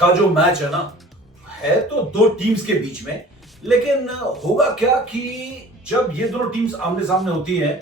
का जो मैच है ना, है तो दो टीम्स के बीच में, लेकिन होगा क्या कि जब ये दोनों टीम्स आमने सामने होती हैं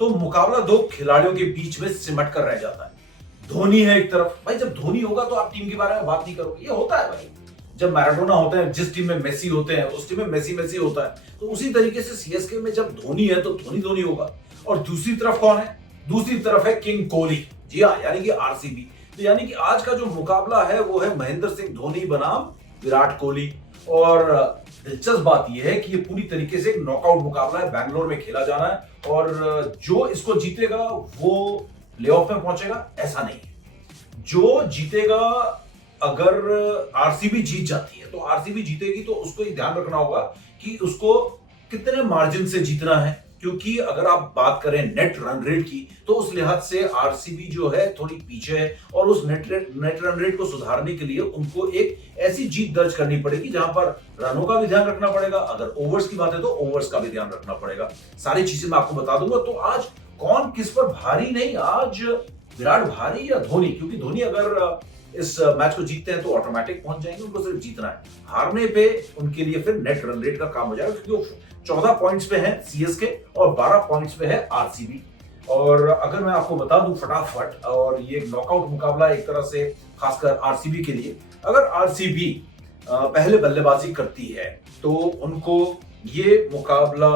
तो मुकाबला दो खिलाड़ियों के बीच में सिमट कर रह जाता है। धोनी है एक तरफ, भाई जब धोनी होगा तो आप टीम के बारे में बात नहीं करोगे, ये होता है भाई। जब मैराडोना होते हैं, जिस टीम में मेसी होते हैं उस टीम में मेसी मेसी होता है, तो उसी तरीके से सीएसके में जब धोनी है तो धोनी धोनी होगा। और दूसरी तरफ कौन है? दूसरी तरफ है किंग कोहली, जी हाँ, यानी कि आरसीबी। तो यानी कि आज का जो मुकाबला है वो है महेंद्र सिंह धोनी बनाम विराट कोहली। और दिलचस्प बात यह है कि ये पूरी तरीके से एक नॉकआउट मुकाबला है, बैंगलोर में खेला जाना है और जो इसको जीतेगा वो प्लेऑफ में पहुंचेगा, ऐसा नहीं है। जो जीतेगा, अगर आरसीबी जीत जाती है तो आरसीबी जीतेगी तो उसको ये ध्यान रखना होगा कि उसको कितने मार्जिन से जीतना है, क्योंकि अगर आप बात करें नेट रन रेट की तो उस लिहाज से आरसीबी जो है थोड़ी पीछे है और उस नेट रन रेट को सुधारने के लिए उनको एक ऐसी जीत दर्ज करनी पड़ेगी जहां पर रनों का भी ध्यान रखना पड़ेगा, अगर ओवर्स की बात है तो ओवर्स का भी ध्यान रखना पड़ेगा। सारी चीजें मैं आपको बता दूंगा। तो आज कौन किस पर भारी नहीं, आज विराट भारी या धोनी, क्योंकि धोनी अगर इस मैच को जीतते हैं तो ऑटोमेटिक पहुंच जाएंगे, उनको सिर्फ जीतना है। हारने पे उनके लिए फिर नेट रन रेट का काम हो जाएगा, क्योंकि वो 14 पॉइंट्स पे है सीएसके और 12 पॉइंट्स पे है आरसीबी। और अगर मैं आपको बता दूं फटाफट, और ये नॉकआउट मुकाबला एक तरह से खासकर आरसीबी के लिए, अगर आरसीबी पहले बल्लेबाजी करती है तो उनको ये मुकाबला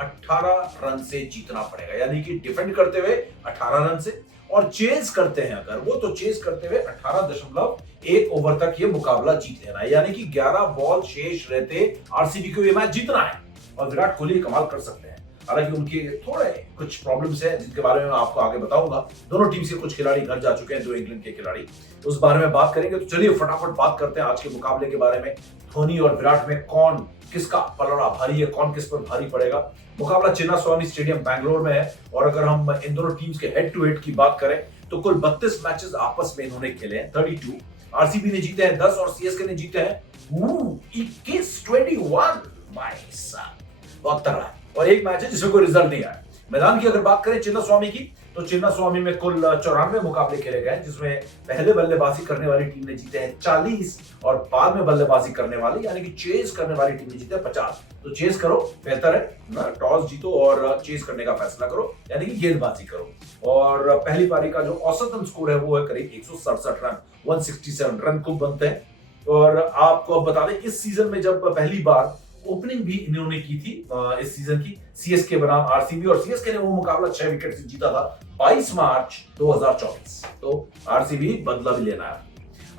18 रन से जीतना पड़ेगा, यानी कि डिफेंड करते हुए 18 रन से, और चेज करते हैं अगर वो, तो चेज करते हुए 18.1 ओवर तक ये मुकाबला जीत लेना है, यानी कि 11 बॉल शेष रहते आरसीबी को ये मैच जीतना है। और विराट कोहली कमाल कर सकते हैं, हालांकि उनके थोड़े कुछ प्रॉब्लम्स हैं जिनके बारे में आपको आगे बताऊंगा। दोनों टीम से कुछ खिलाड़ी घर जा चुके हैं, दो इंग्लैंड के खिलाड़ी, उस बारे में बात करेंगे। तो चलिए फटाफट बात करते हैं आज के मुकाबले के बारे में। धोनी और विराट में कौन किसका पलड़ा भारी है, कौन किस पर भारी पड़ेगा। मुकाबला चिन्नास्वामी स्टेडियम बैंगलोर में है, और अगर हम इन दोनों टीम्स के हेड टू हेड की बात करें तो कुल 32 मैचेस आपस में इन्होंने खेले हैं, 32। आरसीबी ने जीते हैं 10 और सीएसके ने जीते हैं 21। भाई साहब बहुत तगड़ा है। और एक मैच है जिसमें कोई रिजल्ट नहीं आया। मैदान की अगर बात करें चिन्नास्वामी की, तो चिन्नास्वामी में कुल 94 मुकाबले खेले गए, जिसमें पहले बल्लेबाजी करने वाली टीम ने जीते हैं 40 और बाद में बल्लेबाजी करने वाली यानी कि चेज करने वाली टीम ने जीते 50। तो चेज करो, बेहतर है ना, टॉस जीतो और चेज करने का फैसला करो, यानी कि गेंदबाजी करो। और पहली पारी का जो औसतन स्कोर है वो है करीब 167 रन, 167 रन खूब बनते हैं। और आपको अब बता दें, इस सीजन में जब पहली बार ओपनिंग भी इन्होंने की थी इस सीजन की, सीएसके बनाम आरसीबी, और सीएसके ने वो मुकाबला 6 विकेट से जीता था 22 मार्च 2024। तो आरसीबी बदला भी लेना है।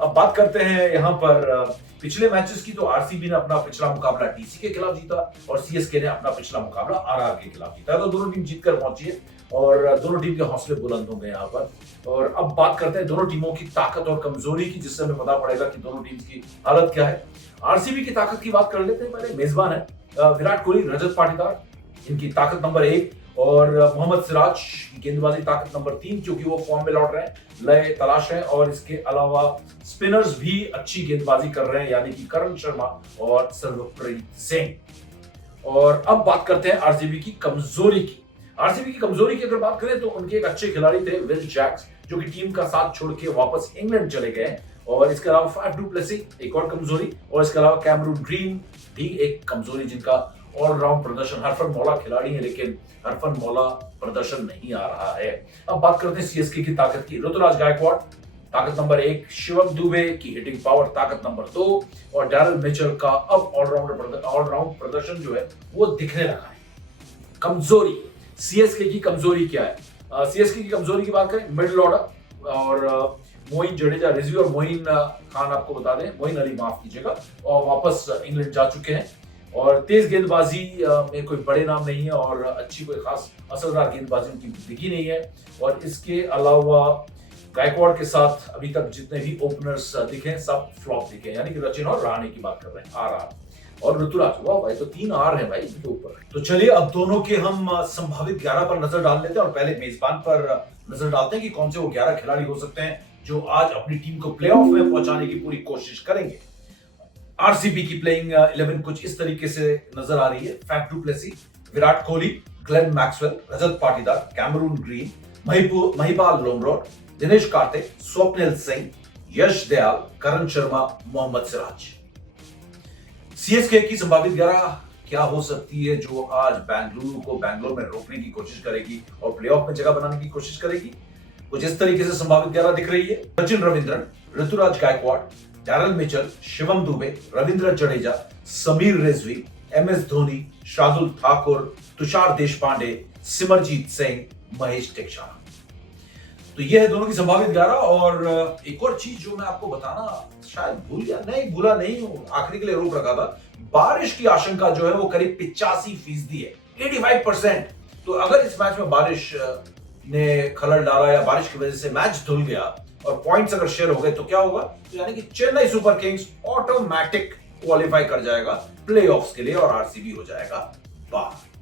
अब बात करते हैं यहाँ पर पिछले मैचेस की। तो आरसीबी ने अपना पिछला मुकाबला डीसी के खिलाफ जीता और सीएसके ने अपना पिछला मुकाबला आरआर के खिलाफ जीता। तो दोनों टीम जीतकर पहुंची है और दोनों टीम के हौसले बुलंद हो गए यहाँ पर। और अब बात करते हैं दोनों टीमों की ताकत और कमजोरी की, जिससे हमें पता पड़ेगा कि दोनों टीम्स की हालत क्या है। आरसीबी की ताकत की बात कर लेते हैं पहले। मेजबान है विराट कोहली, रजत पाटीदार इनकी ताकत नंबर 1, और मोहम्मद सिराज की गेंदबाजी ताकत नंबर 3, क्योंकि वो फॉर्म में लौट रहे हैं, लय तलाश है। और इसके अलावा स्पिनर्स भी अच्छी गेंदबाजी कर रहे हैं, यानी कि करण शर्मा और सर्वप्रीत सिंह। और अब बात करते हैं आरसीबी की कमजोरी की। आरसीबी की कमजोरी की अगर बात करें तो उनके एक अच्छे खिलाड़ी थे विल जैक्स, जो कि टीम का साथ छोड़ के वापस इंग्लैंड चले गए। और इसके अलावा फैफ डू प्लेसी एक और कमजोरी, और इसके अलावा कैमरून ग्रीन भी एक कमजोरी, जिनका ऑलराउंड प्रदर्शन, हरफन मौला खिलाड़ी है लेकिन हरफन मौला प्रदर्शन नहीं आ रहा है। अब बात करते हैं सीएसके की ताकत की। ऋतुराज गायकवाड़ ताकत नंबर 1, शिवम दुबे की हिटिंग पावर ताकत नंबर 2, और डैरल मिचेल का अब ऑलराउंड प्रदर्शन जो है वो दिखने लगा है। कमजोरी, सीएसके की कमजोरी क्या है? सीएसके की कमजोरी की बात करें, मिडिल ऑर्डर, और मोइन जडेजा, रिजवी और मोइन खान, आपको बता दें मोइन अली, माफ कीजिएगा, और वापस इंग्लैंड जा चुके हैं। और तेज गेंदबाजी में कोई बड़े नाम नहीं है और अच्छी कोई खास असरदार गेंदबाजी उनकी दिखी नहीं है। और इसके अलावा गायकवाड़ के साथ अभी तक जितने भी ओपनर्स दिखे सब फ्लॉप दिखे, यानी कि रचिन और रहाणे की बात कर रहे हैं, आरआर और ऋतुराज। वाह भाई, तो 3 आर है भाई इनके ऊपर। तो चलिए अब दोनों के हम संभावित 11 पर नजर डाल लेते हैं, और पहले मेजबान पर नजर डालते हैं कि कौन से वो 11 खिलाड़ी हो सकते हैं जो आज अपनी टीम को प्लेऑफ में पहुंचाने की पूरी कोशिश करेंगे। आरसीबी की प्लेइंग 11 कुछ इस तरीके से नजर आ रही है। Faf du Plessis, Virat Kohli, Glenn Maxwell, Rajat Patidar, Cameron Green, Mahipal Lomror, Dinesh Karthik, Swapnil Singh, Yash Dayal, Karan Sharma, Mohammed Siraj. CSK की संभावित 11 क्या हो सकती है जो आज बेंगलुरु को बैंगलोर में रोकने की कोशिश करेगी और प्लेऑफ में जगह बनाने की कोशिश करेगी? कुछ इस तरीके से संभावित 11 दिख रही है। Sachin Ravindran, Ruturaj Gaikwad, Daryl Mitchell, Shivam Dube, Ravindra Jadeja, Sameer Rizvi, MS Dhoni, Shardul Thakur, Tushar Deshpande, Simarjeet Singh, Mahesh Theekshana. तो यह है दोनों की संभावित 11। और एक और चीज जो मैं आपको बताना शायद भूला नहीं हूं, आखिरी के लिए रोक रखा था। बारिश की आशंका जो है वो करीब 85% है, 85%। तो अगर इस मैच में बारिश ने खलल डाला या बारिश की वजह से मैच धुल गया और पॉइंट्स अगर शेयर हो गए तो क्या होगा? तो यानी कि Chennai super Kings automatic qualify कर जाएगा प्लेऑफ्स के लिए और आरसीबी हो जाएगा बाहर।